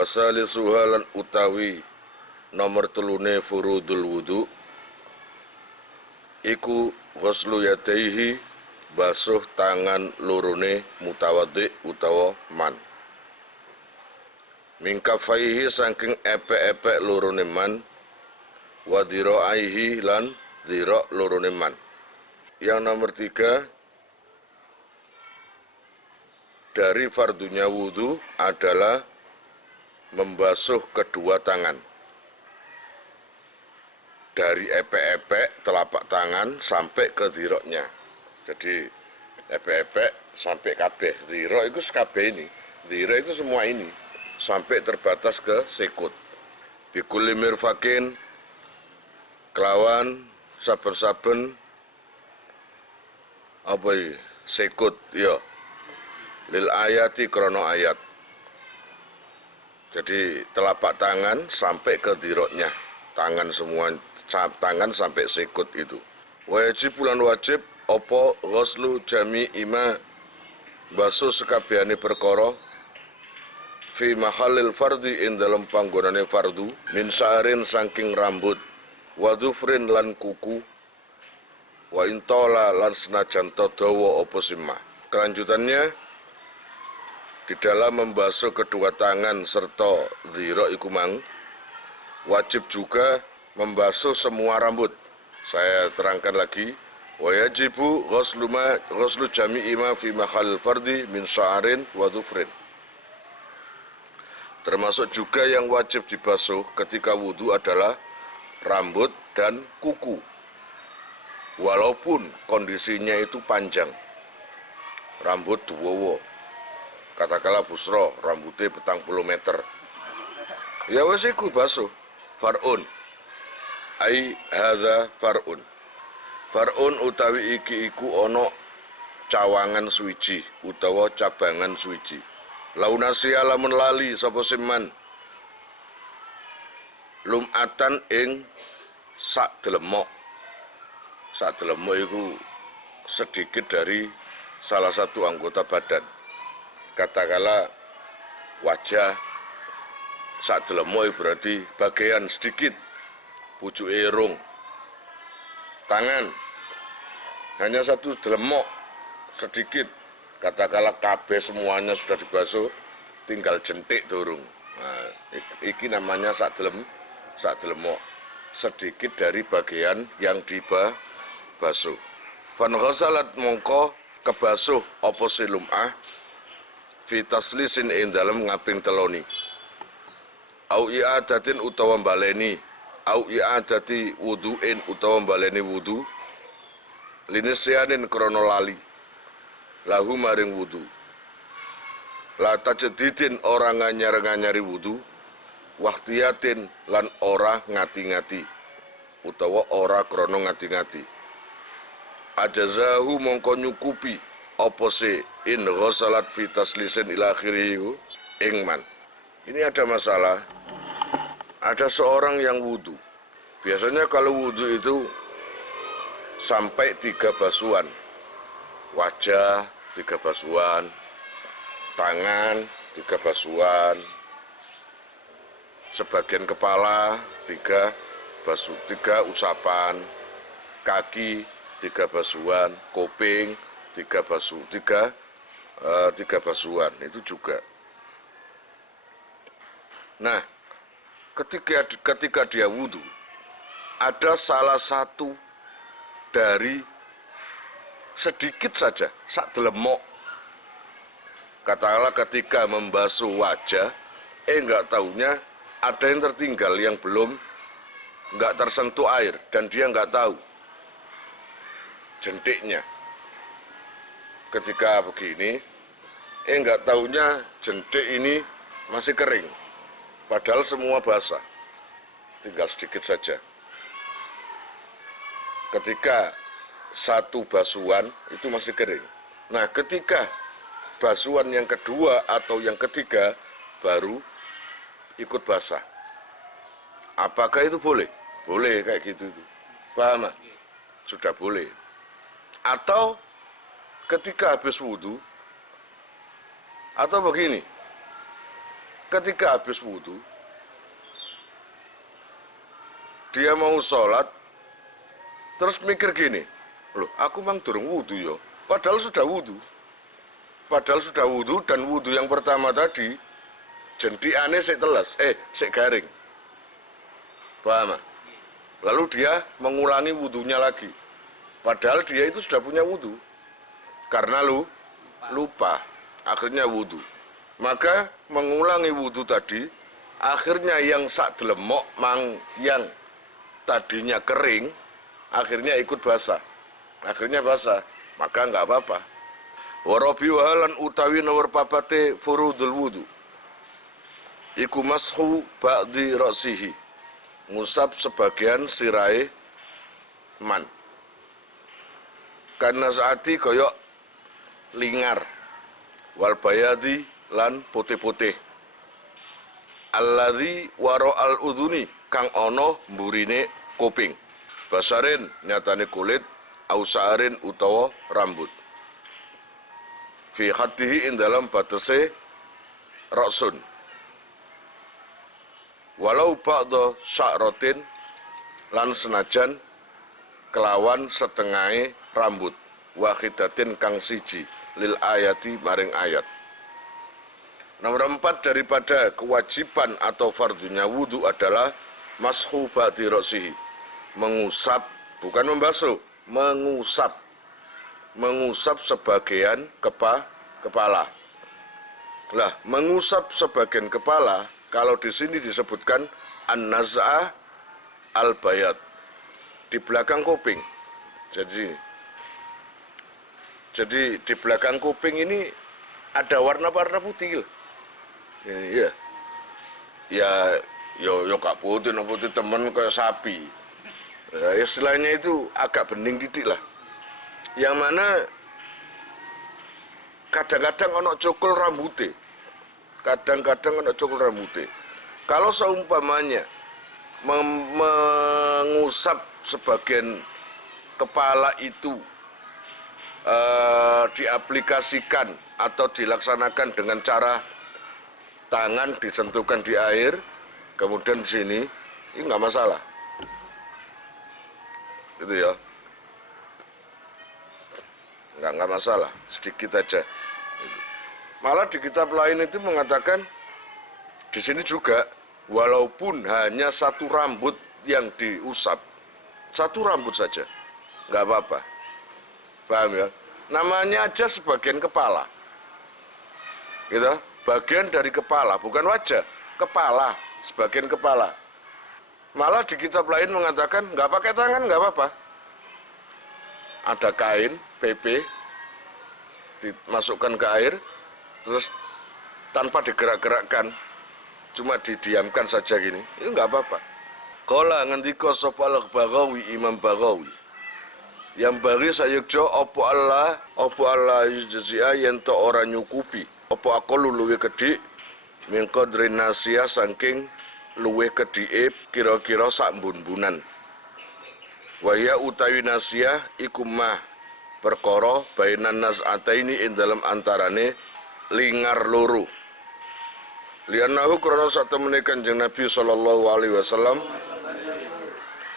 Wasalisuha lan utawi nomor telune furudul wudu iku ghuslu yadaihi basuh tangan lorone mutawaddi utawa man mingkafaihi saking epek-epek lorone man wa dhira'aihi lan dhira' lorone man. Yang nomor 3 dari fardunya wudu adalah membasuh kedua tangan dari epek-epek telapak tangan sampai ke dhiroknya. Jadi epek-epek sampai kabeh, dhirok itu kabeh ini, dhirok itu semua ini sampai terbatas ke sikut. Bikulli mirfakin kelawan saben-saben apa iki sikut ya lil ayati krono ayat. Jadi telapak tangan sampai ke dhiroknya, tangan semua, tangan sampai sikut itu. Wajib bulan wajib opo ghuslu jami ima basuh sekabehane perkara fi mahallil fardhi ing dalam panggonane fardu min sa'arin saking rambut wa dhufrin lan kuku wa intola lan senajan dawa apa simma. Kelanjutannya di dalam membasuh kedua tangan serta dhira iku mang wajib juga membasuh semua rambut. Saya terangkan lagi, wa yajibu ghuslu jami'i ma fi mahal fardi min sya'arin wa dhufrin. Termasuk juga yang wajib dibasuh ketika wudu adalah rambut dan kuku, walaupun kondisinya itu panjang. Rambut duwowo, katakanlah busro, rambutnya 40 meter. Ya wes iku basuh. Far'un. Ai hadza far'un. Far'un utawi iki iku ono cawangan suwiji utawa cabangan suwiji. Launasiya lamun lali sapa siman lumatan ing sak delemok. Sak delemok iku sedikit dari salah satu anggota badan. Katakanlah wajah sak delemok berarti bagian sedikit pucuk irung. Tangan hanya satu delemok sedikit. Katakanlah kabeh semuanya sudah dibasuh, tinggal jentik durung. Nah, iki namanya sak delemok, sedikit dari bagian yang dibasuh. Fan ghasalat mongko kebasuh apa silumah fi taslisin ing dalem ngaping teloni au i'adatin utawa baleni au i'adati wudu'in utawa baleni wudu linisyanin krono lali lahu maring wudu la tajdidin ora nganyar-nganyari wudu waqtiyatin lan ora ngati-ngati utawa ora krono ngati-ngati ajazahu mongko nyukupi apa sih in ghasalat fi taslisin ila akhirih ingman. Ini ada masalah. Ada seorang yang wudu. Biasanya kalau wudu itu sampai 3 basuhan. Wajah 3 basuhan, tangan 3 basuhan, sebagian kepala 3 usapan, kaki 3 basuhan, kuping 3 basuhan itu juga. Nah, ketika dia wudu, ada salah satu dari sedikit saja sak delemok. Katakanlah ketika membasuh wajah, enggak tahunya ada yang tertinggal yang belum enggak tersentuh air dan dia enggak tahu jentiknya. Ketika begini, enggak tahunya jentik ini masih kering, padahal semua basah, tinggal sedikit saja. Ketika satu basuhan itu masih kering. Nah, ketika basuhan yang kedua atau yang ketiga baru ikut basah. Apakah itu boleh? Boleh kayak gitu itu. Paham? Sudah boleh. Atau ketika habis wudhu, atau begini, ketika habis wudhu, dia mau sholat, terus mikir gini, loh aku mang durung wudhu yo, padahal sudah wudhu. Padahal sudah wudhu, dan wudhu yang pertama tadi, jentikane sik teles, sik garing. Paham? Lalu dia mengulangi wudhunya lagi. Padahal dia itu sudah punya wudhu. Karena lupa, akhirnya wudhu. Maka mengulangi wudhu tadi, akhirnya yang sak delemok mang yang tadinya kering, akhirnya ikut basah. Akhirnya basah, maka nggak apa-apa. Warabiuha lan utawi nomor papate furudul wudu iku mashu ba'di ra'sihi, ngusap sebagian sirai man, karena saati koyok lingar, wal bayadi lan putih-putih, alladzi waro al udhuni kang ono mburine kuping, basarin nyatane kulit, ausarin utawa rambut, fi hatihi ing dalam batese roksun, walau ba'da sya'rotin lan senajan kelawan setengahé rambut, wahidatin kang siji lil ayati maring ayat. Nomor 4 daripada kewajiban atau fardunya wudhu adalah mashu ba'di roksihi, mengusap, bukan membasuh, mengusap sebagian kepala. Lah, mengusap sebagian kepala, kalau di sini disebutkan an-naz'ah al-bayat, di belakang kuping. Jadi di belakang kuping ini ada warna-warna putih. Ya, yo gak putih, temen kayak sapi. Ya, istilahnya itu agak bening titik lah. Yang mana kadang-kadang ono cokol rambute, kadang-kadang ono cokol rambute. Kalau seumpamanya mengusap sebagian kepala itu diaplikasikan atau dilaksanakan dengan cara tangan disentuhkan di air, kemudian di sini, ini nggak masalah, gitu ya. Nggak masalah, sedikit aja. Malah di kitab lain itu mengatakan di sini juga, walaupun hanya satu rambut yang diusap, satu rambut saja, nggak apa-apa. Paham ya? Namanya aja sebagian kepala, gitu. Bagian dari kepala, bukan wajah, kepala, sebagian kepala. Malah di kitab lain mengatakan nggak pakai tangan nggak apa-apa. Ada kain PP dimasukkan ke air, terus tanpa digerak-gerakkan, cuma didiamkan saja gini, itu nggak apa-apa. Qala ngendika sapa al-Baghawi, Imam Baghawi, yang bagi sayekjo opo Allah yujzia yen to ora nyukupi opo aku luwe kedhi min qadri nasiyah saking luwe kedhike kira-kira sak mbun-bunan. Wahya utawi nasiyah iku mah perkara bainan nas'ataini ing dalam antarane lingar loro. Lianahu krana satemene Kanjeng Nabi sallallahu alaihi wasallam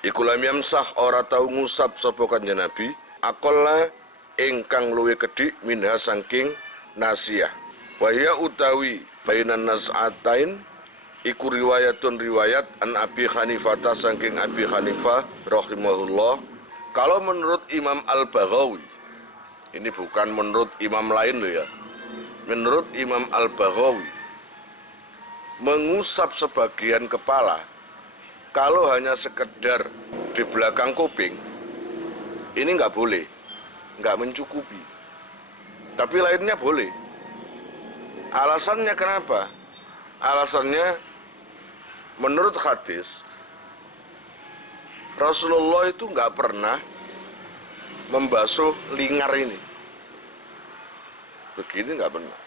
iku lam yamsah ora tau ngusap sapa Kanjeng Nabi aqalla ingkang luwih kedhi minha saking nasiyah. Wahya utawi bainan nas'atain iku riwayatun riwayat an Abi Hanifah saking Abi Hanifah rahimahullah. Kalau menurut Imam Al-Baghawi, ini bukan menurut imam lain loh ya, menurut Imam Al-Baghawi, mengusap sebagian kepala kalau hanya sekedar di belakang kuping ini nggak boleh, nggak mencukupi, tapi lainnya boleh. Alasannya kenapa? Alasannya menurut hadis Rasulullah itu nggak pernah membasuh lingar ini, begini nggak pernah.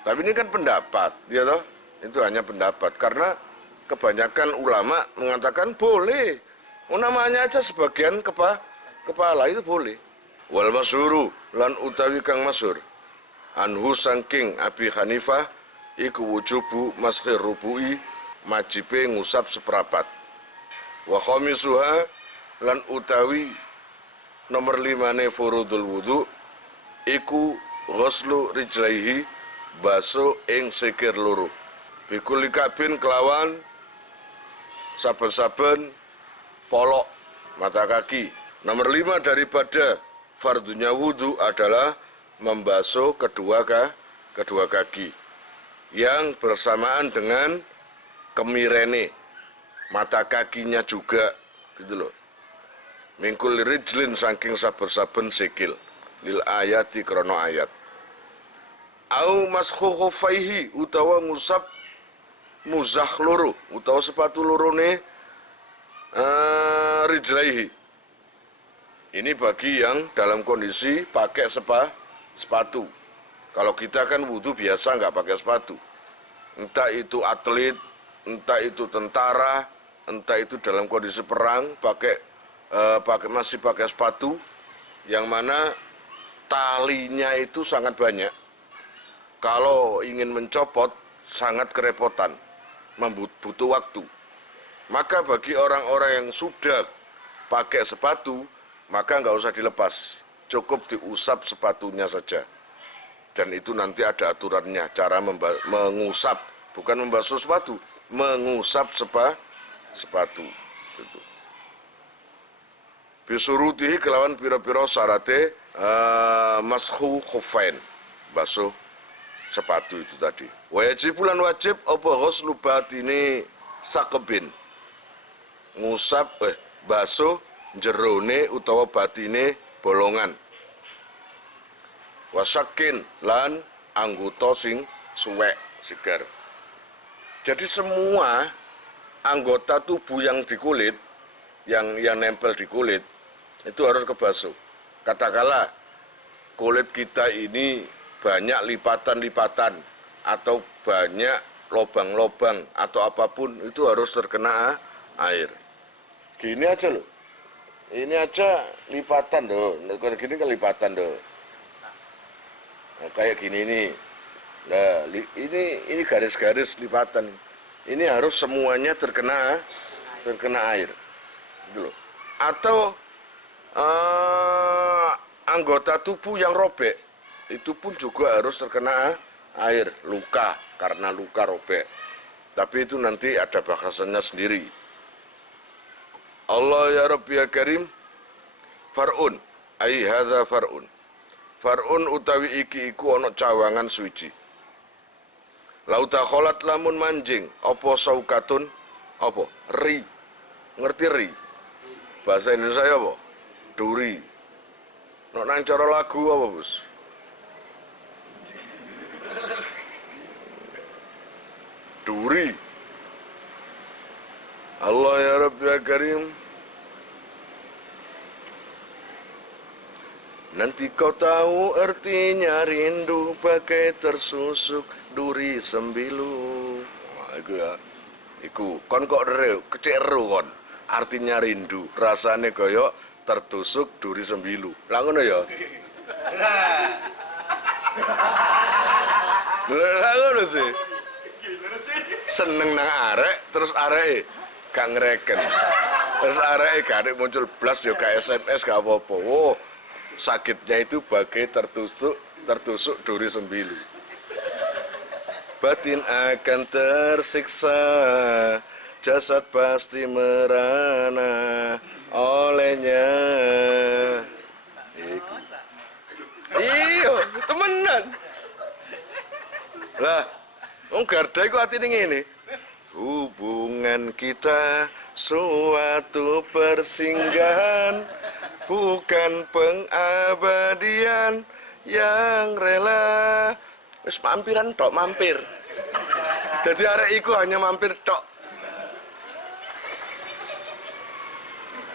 Tapi ini kan pendapat, ya toh? Itu hanya pendapat, karena kebanyakan ulama mengatakan boleh. Namanya aja sebagian kepala itu boleh. Wal masyhuru lan utawi kang masyhur anhu saking Abi Hanifah iku wujubu maskhir rubu'i majibe ngusap seperapat. Wa khamisuha lan utawi nomor 5 furudul wudu iku ghuslu rijlaihi baso ing sikir loro. Bikul kabin kelawan saben-saben polok mata kaki. Nomor 5 daripada fardunya wudu adalah membasuh kedua kaki yang bersamaan dengan kemirene mata kakinya juga gitu loh. Mingkul rijlin saking saben-saben sikil lil ayati krono ayat. Au mashu khufaihi utawa ngusap muzah loro utawa sepatu lorone rijlaihi. Ini bagi yang dalam kondisi pakai sepatu. Kalau kita kan wudu biasa nggak pakai sepatu. Entah itu atlet, entah itu tentara, entah itu dalam kondisi perang masih pakai sepatu, yang mana talinya itu sangat banyak. Kalau ingin mencopot sangat kerepotan, butuh waktu. Maka bagi orang-orang yang sudah pakai sepatu, maka nggak usah dilepas, cukup diusap sepatunya saja. Dan itu nanti ada aturannya, cara mengusap, bukan membasuh sepatu, mengusap sepatu. Gitu. Bisurutihi kelawan piro-piro syarate mashu khufain, basuh sepatu itu tadi. Wajibulan wajib apa ghuslu batini sakebin, ngusap basuh jerone utawa batine bolongan. Wasakin lan anggota sing suwek sigar. Jadi semua anggota tubuh yang di kulit, yang nempel di kulit itu harus kebasuh. Katakanlah kulit kita ini banyak lipatan-lipatan atau banyak lobang-lobang atau apapun, itu harus terkena air. Gini aja loh. Ini aja lipatan loh. Kalau gini kan lipatan loh. Nah, kayak gini nih. Nah, ini garis-garis lipatan. Ini harus semuanya terkena air. Gitu loh. Atau anggota tubuh yang robek, itu pun juga harus terkena air, luka, karena luka robek. Tapi itu nanti ada bahasannya sendiri. Allah ya Rabbi ya Karim, far'un, ai hadza far'un. Far'un utawi iki iku ana cawangan suci. Lauta kholat lamun manjing, apa saukatun, apa? Ri. Ngerti ri? Bahasa Indonesia apa? Duri. Nek nang cara lagu apa, Bos? Duri. Allah ya Rabbi ya Karim. Nanti kau tahu artinya rindu bagai tersusuk duri sembilu. Wah, iku ya. Iku kon kok kecek ero kon. Artinya rindu, rasane koyo tertusuk duri sembilu. Lah ngono ya. Lah ngono sih. Seneng nang arek, terus areke gak ngereken. Terus areke gak muncul blas yo gak SMS gak apa-apa. Oh, sakitnya itu bagai tertusuk duri sembilu. Batin akan tersiksa, jasad pasti merana olehnya. Iya, temenan. Lah, wong garda iku atine ngene. Hubungan kita suatu persinggahan, bukan pengabadian yang rela. Wis mampiran tok, mampir. Jadi arek iku hanya mampir tok.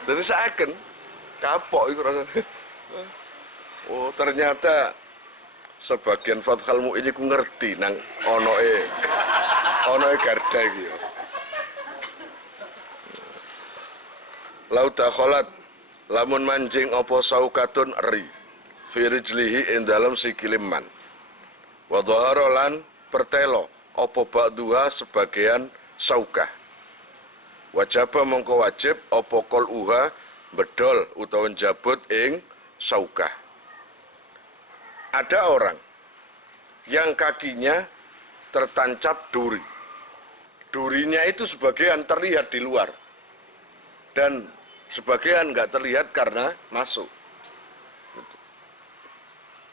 Jadi seakan kapok iku rasanya. Oh, ternyata sebagian Fathul Mu'in iku ngerti nang onoe garda iki. Lauta kholat lamun manjing apa saukatun eri fi rijlihi ing dalem sikile man. Wa dhahara lan pertelo apa ba'duha sebagian saukah. Wajaba mongko wajib apa kol uha bedol utawa jabut ing saukah. Ada orang yang kakinya tertancap duri. Durinya itu sebagian terlihat di luar dan sebagian nggak terlihat karena masuk.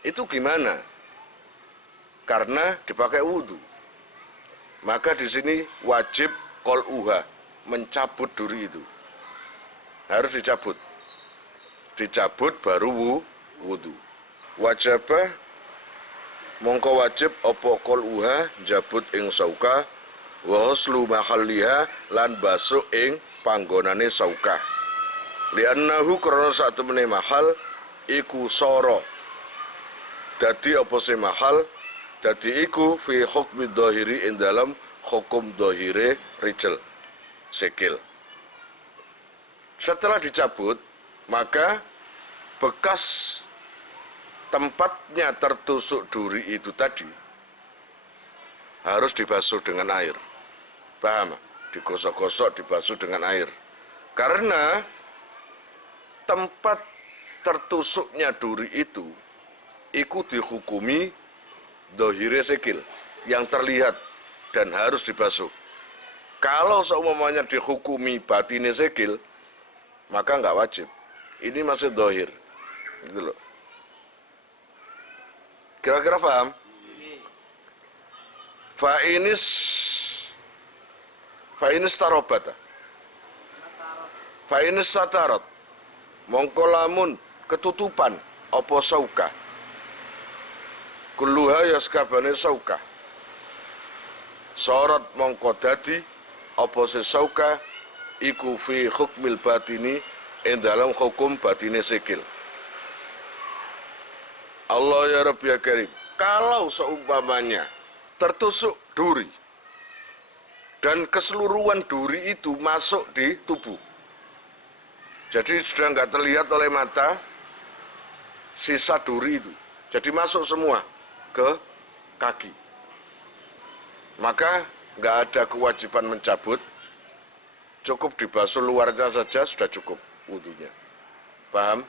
Itu gimana? Karena dipakai wudhu. Maka di sini wajib kol uha, mencabut duri itu. Harus dicabut. Dicabut baru wudhu. Wajibah mongko wajib opo kol uha jabut ing sauka wa huslu mahalliha lan basuk ing panggonane saukah. Li'annahu krana sak temene mahal iku soro. Dadi apa sih mahal? Dadi iku fi hukmi dhahiri ing dalam hukum dhahire rijal sikil. Setelah dicabut, maka bekas tempatnya tertusuk duri itu tadi harus dibasuh dengan air. Paham? Digosok-gosok, dibasuh dengan air. Karena tempat tertusuknya duri itu dihukumi dohire sikil yang terlihat dan harus dibasuh. Kalau seumpamanya dihukumi batine sikil, maka nggak wajib. Ini masih dohir, gitu loh. Kira-kira paham? Fa'inis tarobata. Fa'inis tatarot. Mongko lamun ketutupan apa sauka. Kulluha yaskabane sauka. Sorot mongko dadi apa se sauka iku fi hukmil batini ing dalam hukum batine sikil. Allah ya Rabbi ya Karim. Kalau seumpamanya tertusuk duri dan keseluruhan duri itu masuk di tubuh, jadi sudah nggak terlihat oleh mata sisa duri itu, jadi masuk semua ke kaki, maka nggak ada kewajiban mencabut, cukup dibasuh luarnya saja sudah cukup wudunya. Paham?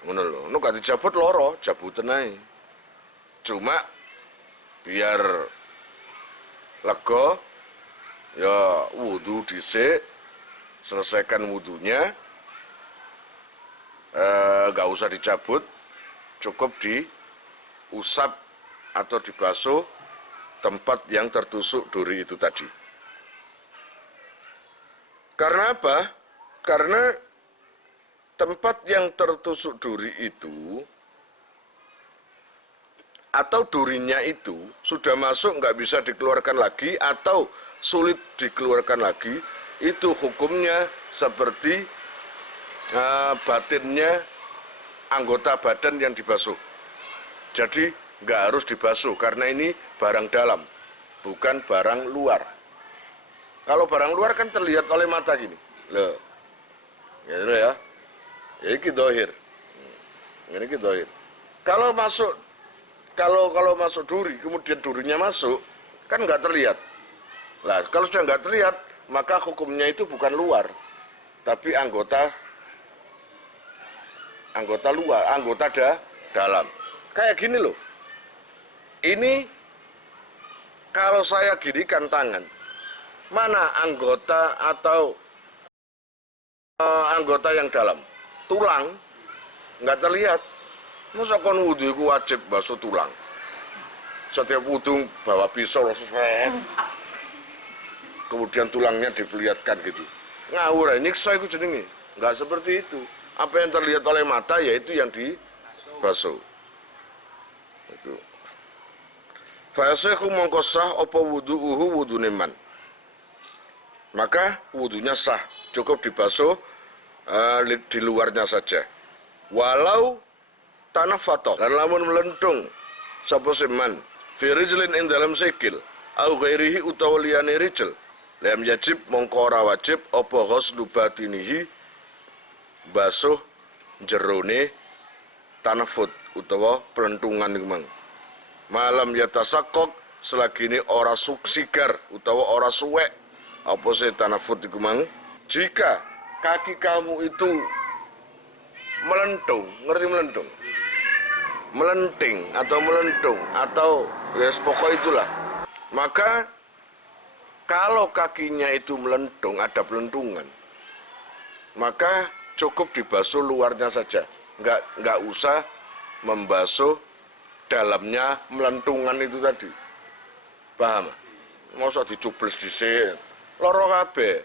Ngono lho, nek gak dicabut loro, jabutan ae. Cuma biar lega ya wudu dhisik, selesaikan wudunya, gak usah dicabut, cukup diusap atau dibasuh tempat yang tertusuk duri itu tadi. Karena apa? Karena tempat yang tertusuk duri itu atau durinya itu sudah masuk nggak bisa dikeluarkan lagi atau sulit dikeluarkan lagi, itu hukumnya seperti batinnya anggota badan yang dibasuh. Jadi nggak harus dibasuh karena ini barang dalam, bukan barang luar. Kalau barang luar kan terlihat oleh mata gini, loh, gitu ya. Ya ini dohir, ini dohir. Kalau masuk duri, kemudian durinya masuk, kan nggak terlihat. Nah, kalau sudah nggak terlihat, maka hukumnya itu bukan luar, tapi anggota luar, dalam. Kayak gini loh. Ini kalau saya ginikan tangan, mana anggota atau anggota yang dalam? Tulang nggak terlihat. Masa kon wudu itu wajib basuh tulang? Setiap wudu bawa pisau kemudian tulangnya diperlihatkan gitu. Ngawur, ini saya itu jenenge. Nggak seperti itu. Apa yang terlihat oleh mata yaitu yang dibasuh. Itu. Fa'asaihu mongko sah apa wudu'uhu wudune man. Maka wudunya sah, cukup dibasuh di luarnya saja. Walau tanah fatoh dan lamun melentung sapa seman fi rijlin ing dalam sikil au ghairihi utawa liyane rijl lam yajib mongko ora wajib apa ghuslu batinihi basuh jerone tanafut utawa pelentungan iku mang malam yatasaqqaq selagi ini ora sigar utawa ora suwek apa sih tanafut iku mang. Jika kaki kamu itu melentung, ngerti melentung? Melenting atau melentung atau ya pokok itulah. Maka kalau kakinya itu melentung, ada pelentungan, maka cukup dibasuh luarnya saja, nggak usah membasuh dalamnya melentungan itu tadi. Paham? Masa dicubles dhisik. Loro kabeh.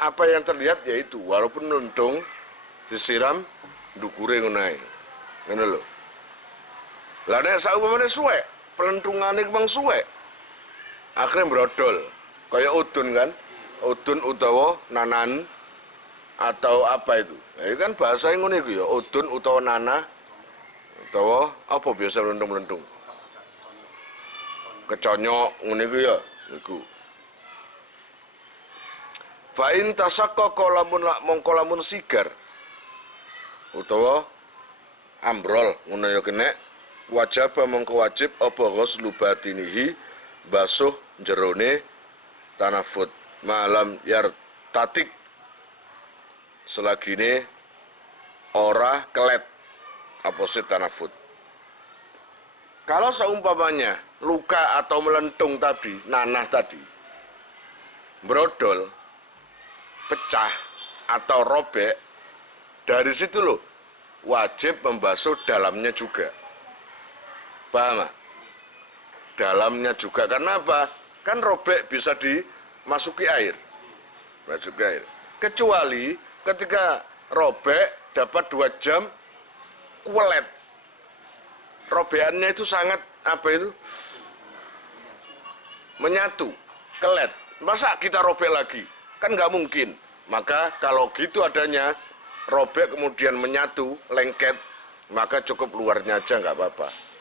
Apa yang terlihat yaitu walaupun melentung disiram ndukure ngono ae. Ngono lho. Lah nek saupamane suwek, pelentungane memang suwek. Akhirnya brodol. Kayak udun kan? Udun utawa nanan atau apa itu? Nah, itu kan bahasa ngono iku ya, udun utawa nana utawa apa biasa melentung-melentung. Keconyok ngono iku ya niku. Fa in tasaqqa mongko lamun sigar utawa ambrol ngono ya kena wajib mongko wajib apa ghuslu batinihi basuh jerone tanafut malam yar tatik selagine ora kelet apa sih tanafut. Kalau seumpamanya luka atau melentung tadi, nanah tadi, brodol, pecah atau robek, dari situ loh wajib membasuh dalamnya juga. Paham? Dalamnya juga, karena apa? Kan robek bisa dimasuki air. Masuki air. Kecuali ketika robek dapat 2 jam kulet. Robekannya itu sangat apa itu? Menyatu, kelet. Masa kita robek lagi? Kan nggak mungkin. Maka kalau gitu adanya robek kemudian menyatu, lengket, maka cukup luarnya aja nggak apa-apa.